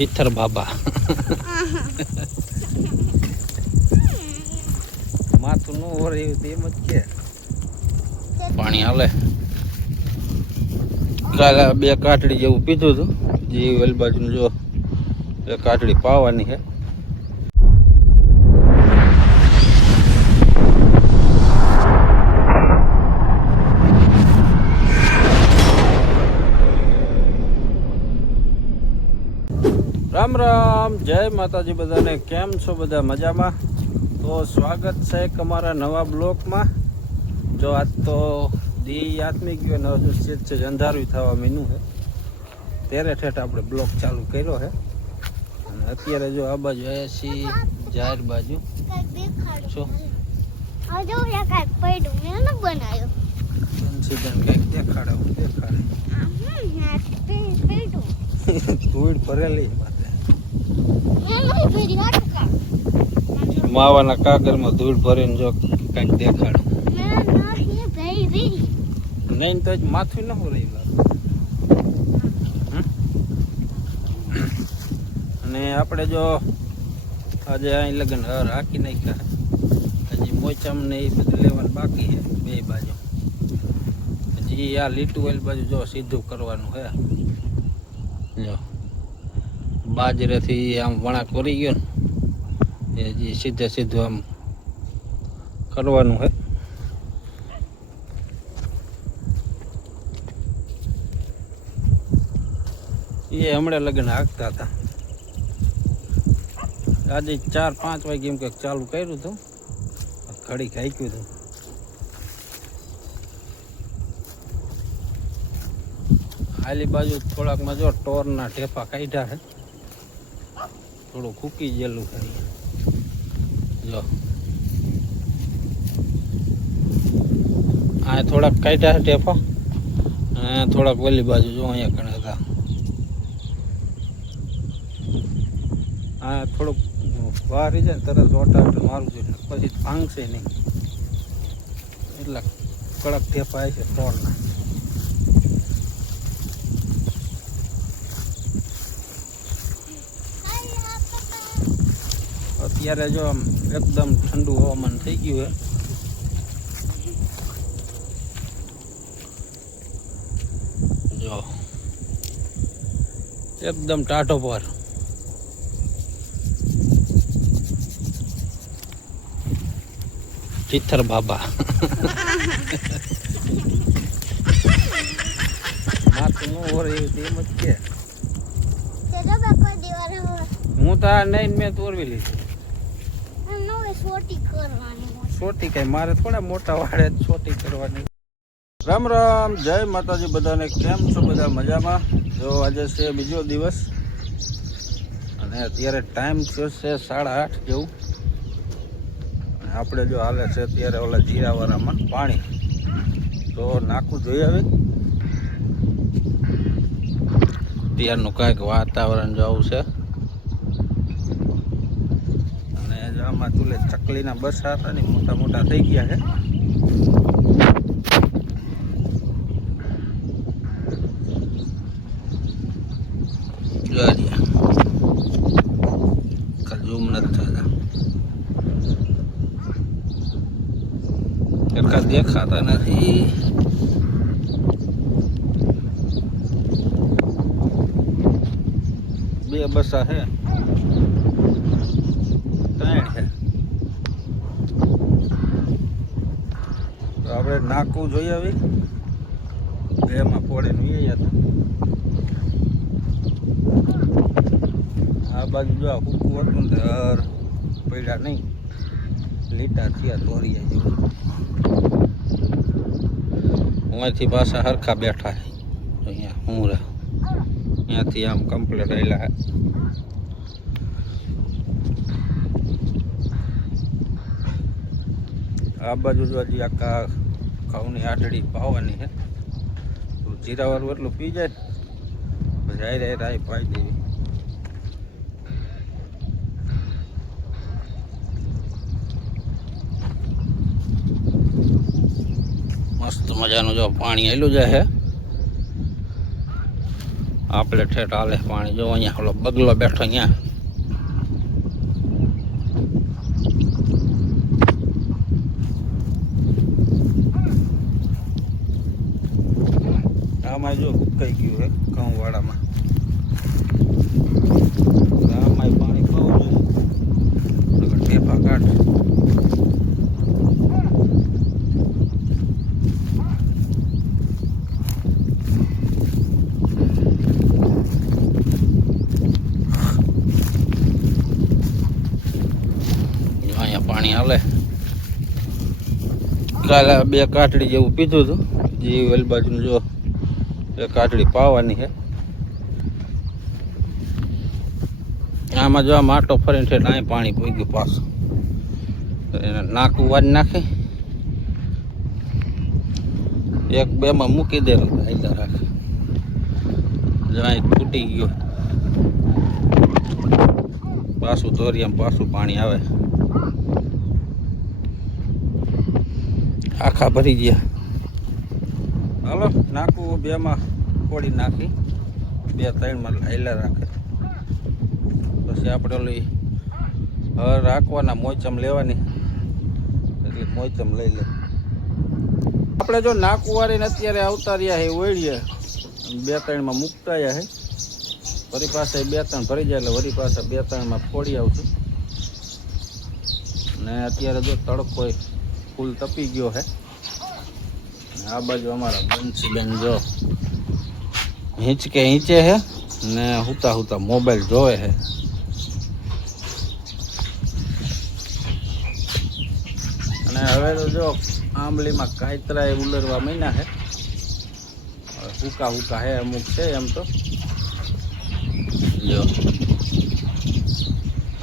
ચિત્તર બાબા માથું ન ઓર્યું એમ જ કે પાણી હાલે. કાલે 2 કાટડી જેવું પીધું હતું, જે ઓલી બાજુ જો 2 કાટડી પાવાની છે. રામ રામ, જય માતાજી બધાને. કેમ છો બધા? મજામાં? તો સ્વાગત છે એક અમારા નવા બ્લોકમાં. જો આજ તો દી આત્મી ગયો ને હજુ છે અંધારું થવા મીનું છે, ત્યારે ઠેઠ આપણે બ્લોક ચાલુ કર્યો છે. અને અત્યારે જો આ બાજુ આવ્યા છીએ જાહેર બાજુ. શું કંઈક દેખાડે, હું દેખાડે ધૂળ ભરેલી માવાના કાગળમાં ધૂળ ભરીને જો કંઈક દેખાડે. નહીં તો જ માથું ન રહી. અને આપણે જો આજે અહીં લગન હાકી નાખ્યા, હજી મોચામ ને એ બધું લેવાનું બાકી છે બે બાજુ. હજી આ લીટું વાળી બાજુ જો સીધું કરવાનું છે. જો બાજરેથી આમ વણાક વળી ગયો ને એ જે સીધે સીધું આમ કરવાનું છે. એ હમણાં લગ્ન હાંકતા હતા. આજે 4-5 વાગે એમ કંઈક ચાલુ કર્યું હતું, ઘડીક હાંક્યું હતું. આલી બાજુ થોડાકમાં જો ટોરના ઢેફા કાઢ્યા છે, થોડું ખૂકી ગયેલું કરી જો આ થોડાક કાઢ્યા છે ઢેફા, અને થોડાક ઓલી બાજુ જો અહીંયા ઘણા હતા. આ થોડુંક વારી જાય તરત ઓટા મારું છે, પછી ભાંગશે નહીં. એટલા કડક ઢેફા છે ટોરના. અત્યારે જો આમ એકદમ ઠંડુ હવામાન થઈ ગયું છે. જો એકદમ ટાઢો પર. ચિત્તર બાબા માથું ન ઓર્યું એમ જ કે હું તો આ નહીં મેં તોરવી લીધી. છોટી કઈ મારે થોડા મોટા વાળે છોટી કરવાની. રામ રામ, જય માતાજી બધાને. કેમ છો બધા? મજામાં? જો આજે છે બીજો દિવસ અને અત્યારે ટાઈમ થયો છે 8:30 જેવું. આપણે જો હાલે છે અત્યારે ઓલા જીરાવાળામાં પાણી, તો નાખવું જોઈએ. હવે ત્યારનું કાંઈક વાતાવરણ જવું છે. આમાં તુલે ચકલીના બસા હતા ને મોટા મોટા થઈ ગયા છે. ઝૂમ નથી થતા, એટલા દેખાતા નથી. બે બસા છે, 3 છે. તો આપણે નાખવું જોઈએ. હવે બેમાં પોળે નું હતા. આ બાજુ જો હુકું હતું ને પડ્યા નહીં, લીટા થયા તોરિયા જેવું. અહીંથી પાછા હરખા બેઠા છે. અહીંયા હું રહે અહીંયાથી આમ કમ્પ્લીટ આવેલા. આ બાજુ જો હજી આખા ઘઉંની આઢળી પાવાની છે. તો જીરાવાળું એટલું પી જાય પછી રાઈ પાઈ દેવી. મસ્ત મજાનું જો પાણી આવેલું જાય છે. આપણે ઠેઠ હાલે પાણી. જો અહીંયા ઓલો બગલો બેઠો અહીંયા. આમાં જો કઈ ગયું હે ઘઉં વાળામાં. આમાં પાણી ખાવું જોઈએ ટેપા કાઢ. અહીંયા પાણી હાલે. કાલે 2 કાટડી જેવું પીધું હતું. જે વેલ બાજુ જો કાટડી પાવાની છે. આમાં જો માટો ફરીને છે અહીં પાણી પી ગયું પાછું. એને નાકું વાળી નાખી 1-2 માં મૂકી દે આયલા રાખે. જો અહીં તૂટી ગયો પાછું ધોરિયામાં પાછું પાણી આવે. આખા ભરી ગયા. હાલો નાખું 2 માં ફોડી નાખી 2-3 માં હાઈલા રાખે. પછી આપણે ઓલી રાખવાના મોચમ લેવાની એટલે મોચમ લઈ લે. આપણે જો નાકું વાળીને અત્યારે આવતા રહ્યા હે ઓળીએ 2-3 માં મૂકતા હે. વળી પાસે 2-3 ભરી જાય એટલે વળી પાસે 2-3 માં ફોડી આવશું. ને અત્યારે જો તડકો ફૂલ તપી ગયો હે. આ બાજુ અમારા બંસીબેન જો હિંચકે હિંચે હે ને હુતા હુતા મોબાઈલ જોવે હે. અને હવે તો જો આંબલીમાં કાયતરા એ ઉલરવા માંડ્યા હે. હુકા હુકા હે અમુક છે એમ તો જો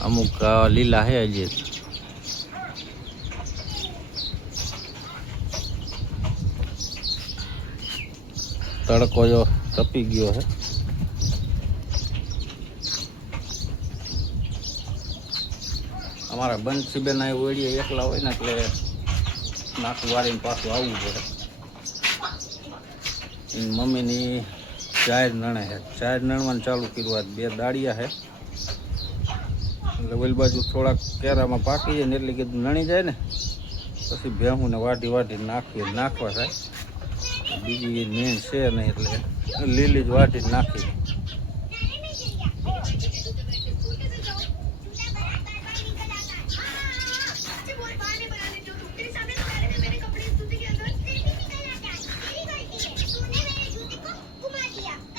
અમુક લીલા હે હજી. તડકો જો તપી ગયો હે. અમારા બંસીબેન આ ઓળીએ એકલા હોય ને એટલે નાકું વાળીને પાછું આવવું પડે. મમ્મીની ચાર નણે હે. ચાર નણવાનું ચાલુ કર્યું. 2 દાળિયા હે એટલે ઓલી બાજુ થોડાક કેરામાં પાકી જાય ને એટલે કીધું નણી જાય ને પછી ભેહુંને વાઢી નાખવા થાય. બીજી મેન છે નહીં એટલે લીલી જ વાટી નાખી.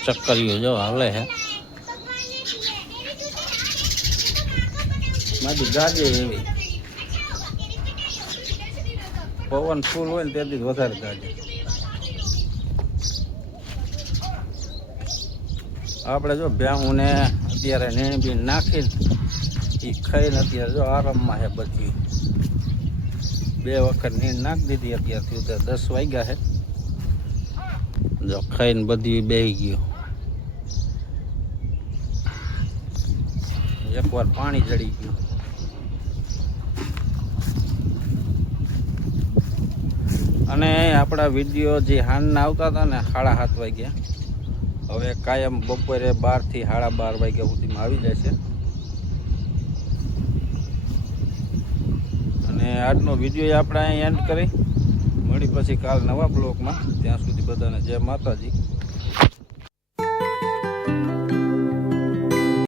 ચક્કરીઓ જો હાલે હે. મારી ગાડી એવી પવન ફૂલ હોય ને તેથી વધારે ગાડી. આપણે જો ભેહું ને અત્યારે નેણ બી નાખીને એ ખાઈને અત્યારે જો આરામમાં હે. બધી 2 વખત નીણ નાખી દીધી. અત્યારથી 10 વાગ્યા છે. જો ખાઈને બધી બેહી ગયો. એકવાર પાણી જડી ગયું. અને આપણા વિડીયો જે હાંજના આવતા હતા ને 7:30 વાગ્યા હવે કાયમ બપોરે 12 થી 12:30 વાગ્યા સુધીમાં આવી જાય છે. અને આજનો વિડીયો આપણે અહીં એન્ડ કરી મળી પછી કાલ નવા બ્લોગમાં. ત્યાં સુધી બધાને જય માતાજી.